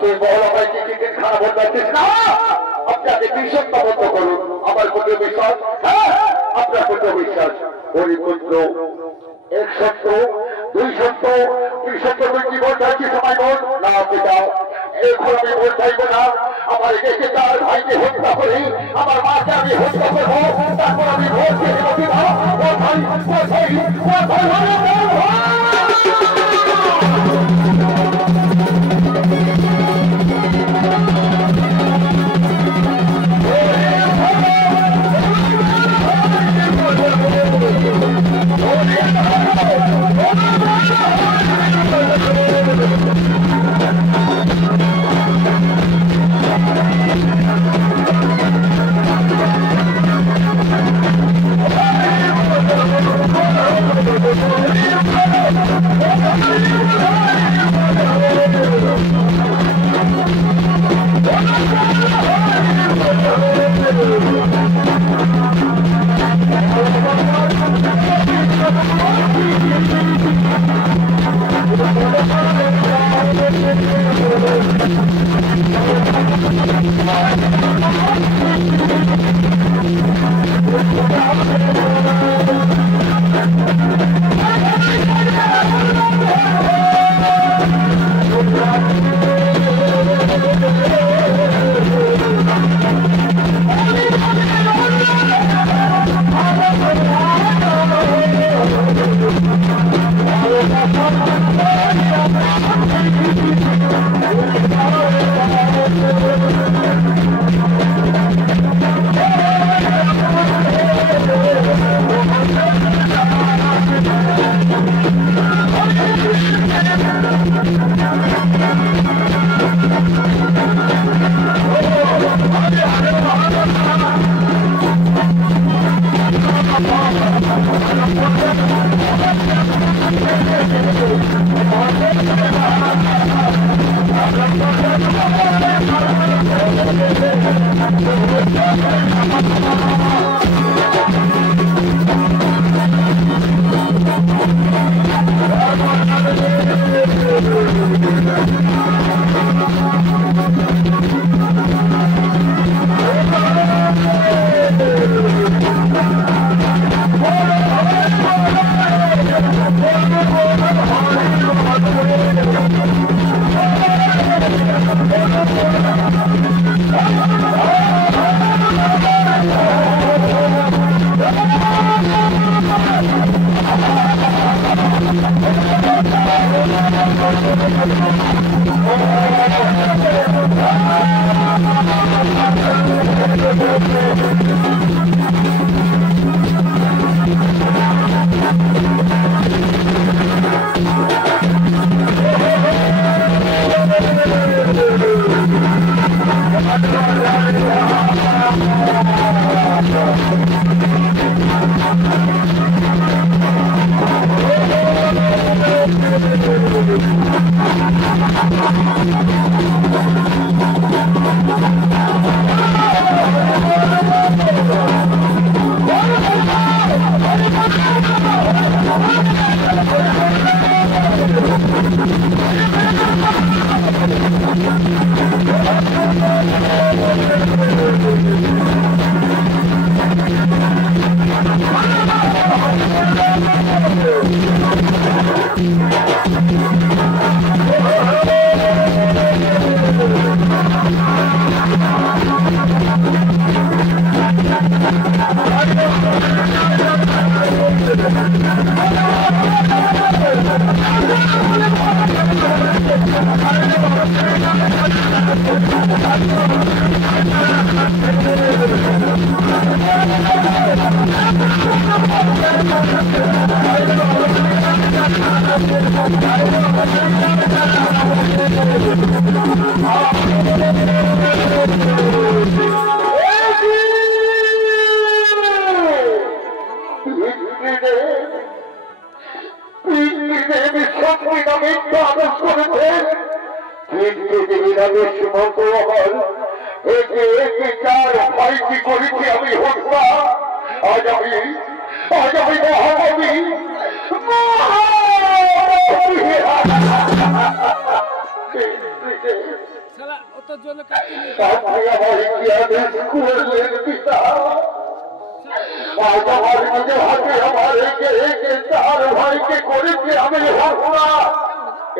তুই বল আমায় কি টিকিট খারাপ হতে পারছিস না? আপনাকে কি সত্য বন্ধ করুন, আমার পুত্র বিশ্বাস, হ্যাঁ আপনার পুত্র বিশ্বাস, ওই পুত্র 1 সত্য 2 সত্য 3 সত্য জীবন চাইছি সময় বল না পিতা, এখন আমি বল চাইবো না। আমার একে তার ভাইকে হত্যা করি, আমার মাকে আমি হত্যা করবো, তারপর আমি বলছি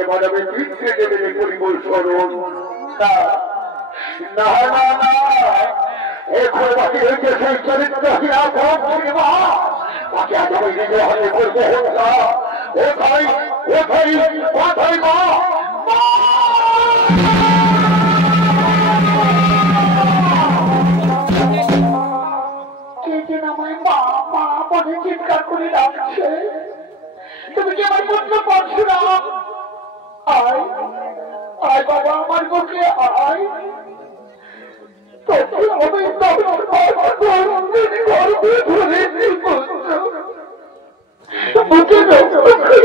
এবার আমি পিঠে দেবে পরিবর্তন না না না এখন বাকি হয়েছে সেই চরিত্রহীনা মা বাকি আজ আমি নিজে হাতে করবো হত্যা কোথায় কোথায় কোথায় মা চিৎকার করে ডাকছে তুমি কি আমার পুত্র পাচ্ছ না আয় আয় বাবা আমার বুকে আয়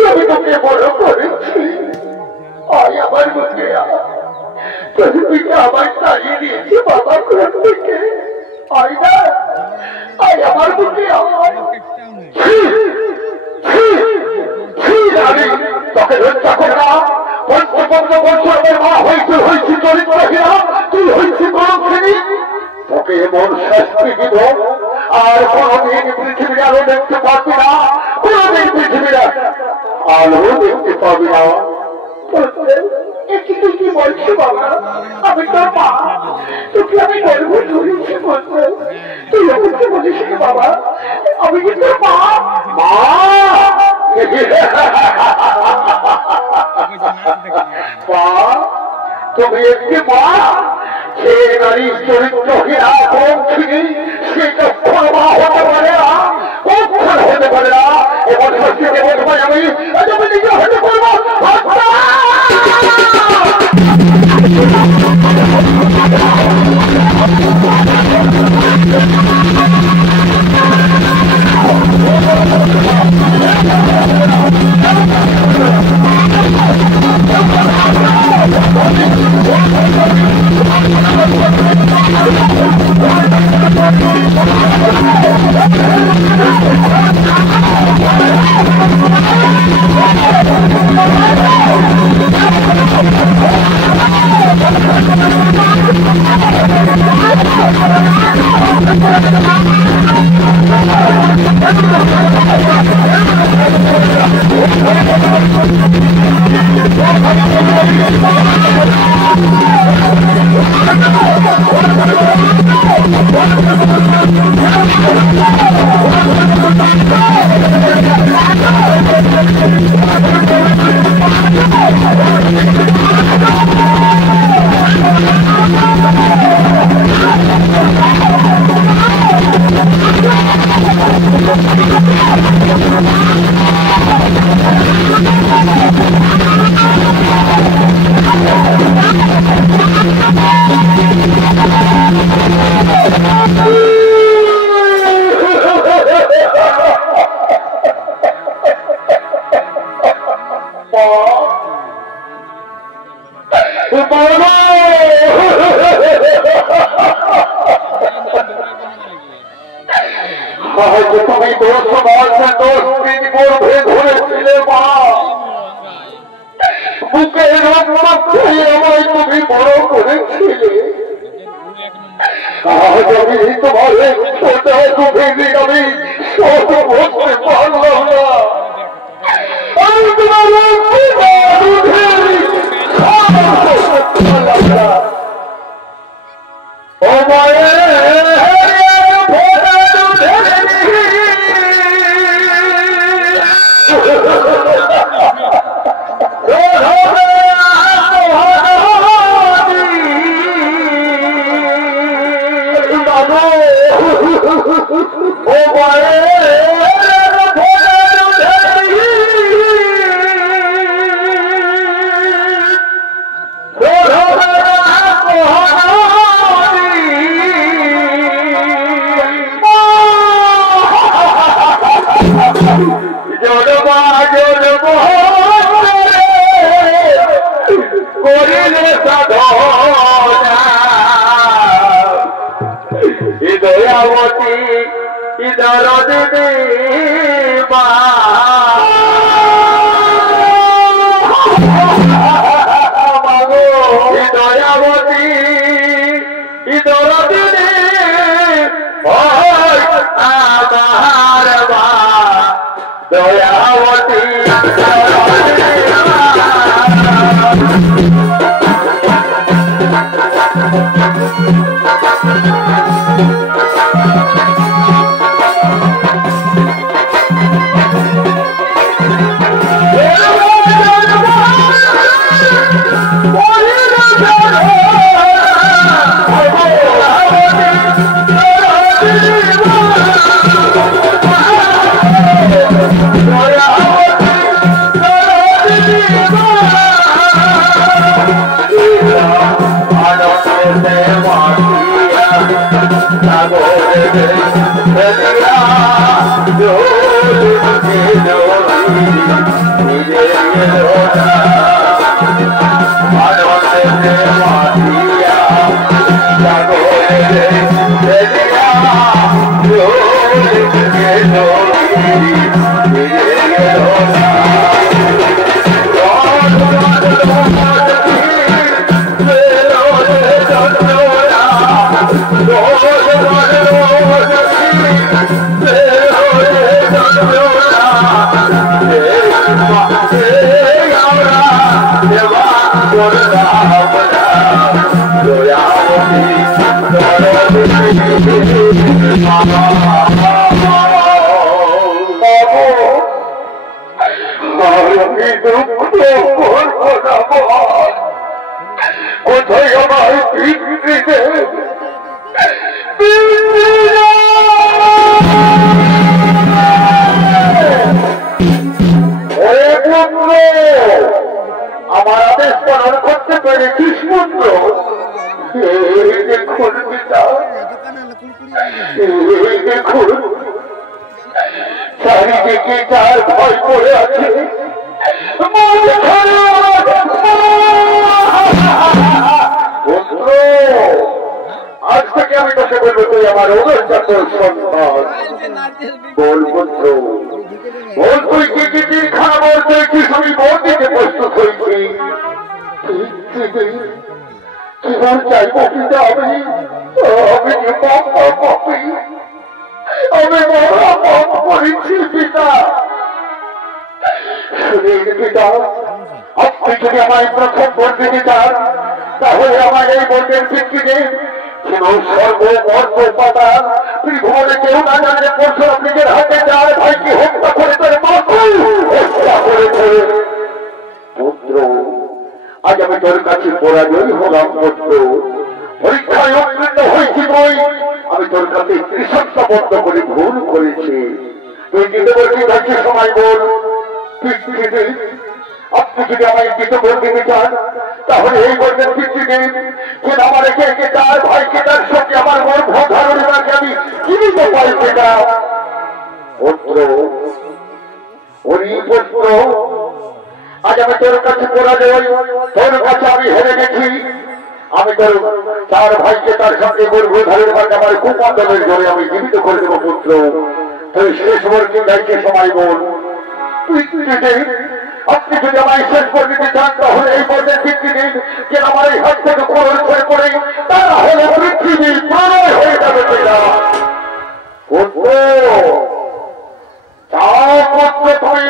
আমি তোকে বড় করেছি আয় আমার বুকে আমার তাড়িয়ে দিয়েছি বাবা কোন থেকে আয় না আয় আমার বুকে তোকে হত্যা করে না 55 বছর আমার মা হয়েছে হয়েছি চরিত্রহীনা তুই হয়েছি গরমশ্রেণী তোকে এমন শাস্তি দিব আর কোনদিন পৃথিবীর আলো দেখতে পাবি না কোনদিন পৃথিবীর আলো দেখতে পাবি না তুই কি বলছি বাবা আমি তোর মা তোকে আমি গর্ব ধরেছি বলবো তুই আমাকে বলিস বাবা আমি কি তোর মা মা তুমি একটি মা সে নারীর চরিত্রহীনা কৌশলী সে কখন মা হতে পারে না কখন হতে পারে না এবং সত্যি বলতে পারি আমি নিজে হতে পারবো দয়াবতী দরদিনী আমার মা দয়াবতী কোথায় আমার পিতৃতে আমার আদেশ পালন করতে পেরেছিস পুত্র দেখুন পিতা দেখুন চারিদিকে তার ভয় করে আছে আজ থেকে আমি তোকে বলবো তুই আমার অবস্থাত সন্তান বল পুত্র বল তুই কি কি কি খাবো তুই কি আমি বল দিতে প্রস্তুত হয়েছি কিবার চাইবো পিতা আমি করেছি পিতা পিতা আপনি যদি আমার প্রথম ভোট দিতে চান তাহলে আমার এই ভোটের ভিত্তিতে সর্বমর্যাদা ত্রিভুবনে কেউ না জানে পরশুরাম নিজের হাতে চার ভাইকে হত্যা করে তার হত্যা করেছে পুত্র আজ আমি তোর কাছে পরাজয় হলাম পুত্র পরীক্ষায় উত্তীর্ণ হয়েছি বই আমি তোর কাছে ত্রিসত্তাবদ্ধ করে ভুল করেছি তুই দিতে বলছি ধৈর্য সময় বল আপনি যদি আমায় দিতে ভোট দিতে চান তাহলে এই ভোটের ভিত্তিতে যে আমার একে একে তার ভাইকে তার সঙ্গে আমার মন ভোট ধারণাকে আমি জীবিত পাই সেটা পুত্র ওই পুত্র আজ আমি তোর কাছে পরাজয় তোর কাছে আমি হেরে গেছি আমি তোর চার ভাইকে তার সঙ্গে গর্ভ ধারণ কাছে আমার কুমণ্ডলের জোরে আমি জীবিত করে দেবো পুত্র তুই শেষ বর্তী দায়িত্বে সময় বল আপনি যদি আমায় শেষ করে দিতে চান তাহলে এই পর্যায়ে ভিত্তিতে যে আমার এই হাত থেকে খরচ হয়ে পড়ে তারা হলে পৃথিবী প্রলয় হয়ে যাবে কিনা তুমি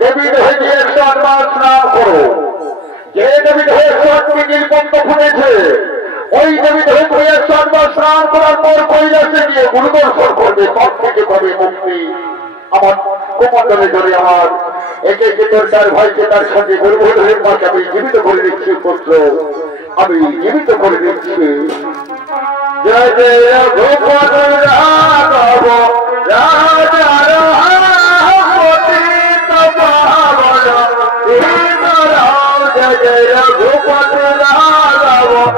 দেবী দেহে দিয়ে স্নান করো যে দেবী দেহে নীলপদ্ম ফুটেছে ওই দেবী দেহে তুমি 108 বার স্নান করার পর কৈলাসে গিয়ে গুরুদর্শন করবে পথ থেকে পাবে মুক্তি আমার কুমণ্ডলে ধরে আমার একে একে তোর চার ভাইকে তার সঙ্গে গর্ভধারণ মাকে আমি জীবিত করে দিচ্ছি পুত্র আমি জীবিত করে দিচ্ছি জয় জয় রঘুপতি রাঘব রাজার জয় জয় রঘুপতি রাঘব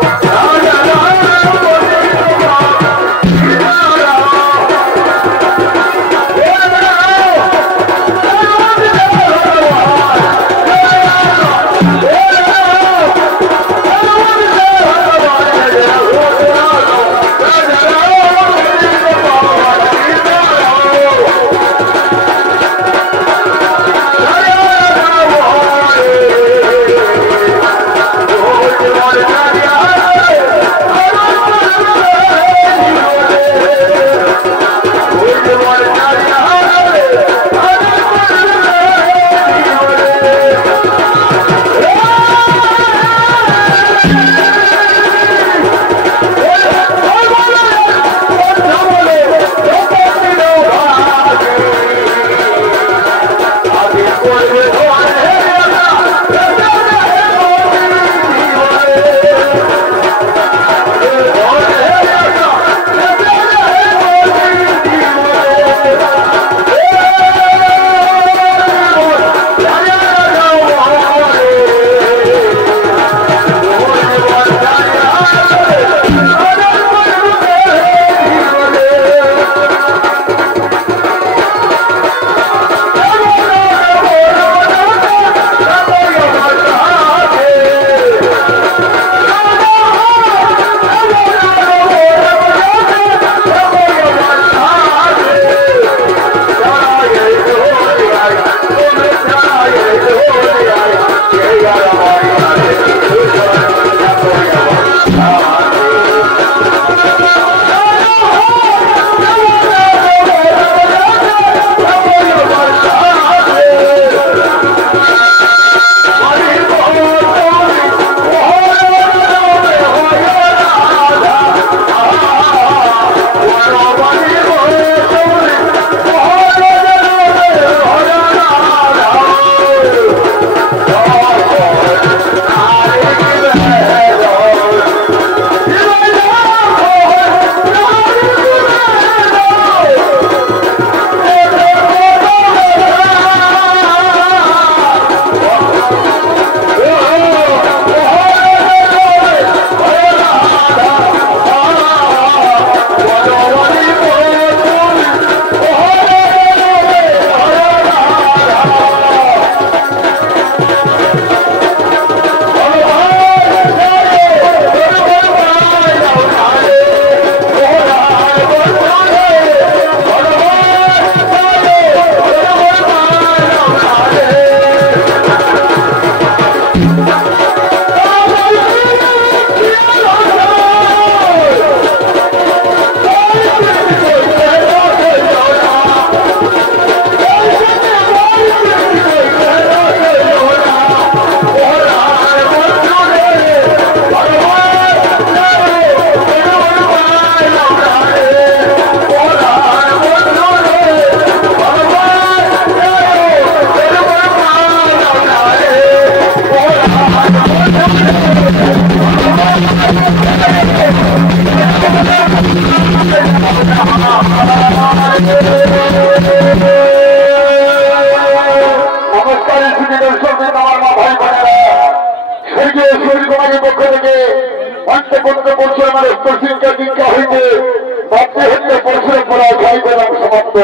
পরশুর পরা যাইবে না সমাপ্ত।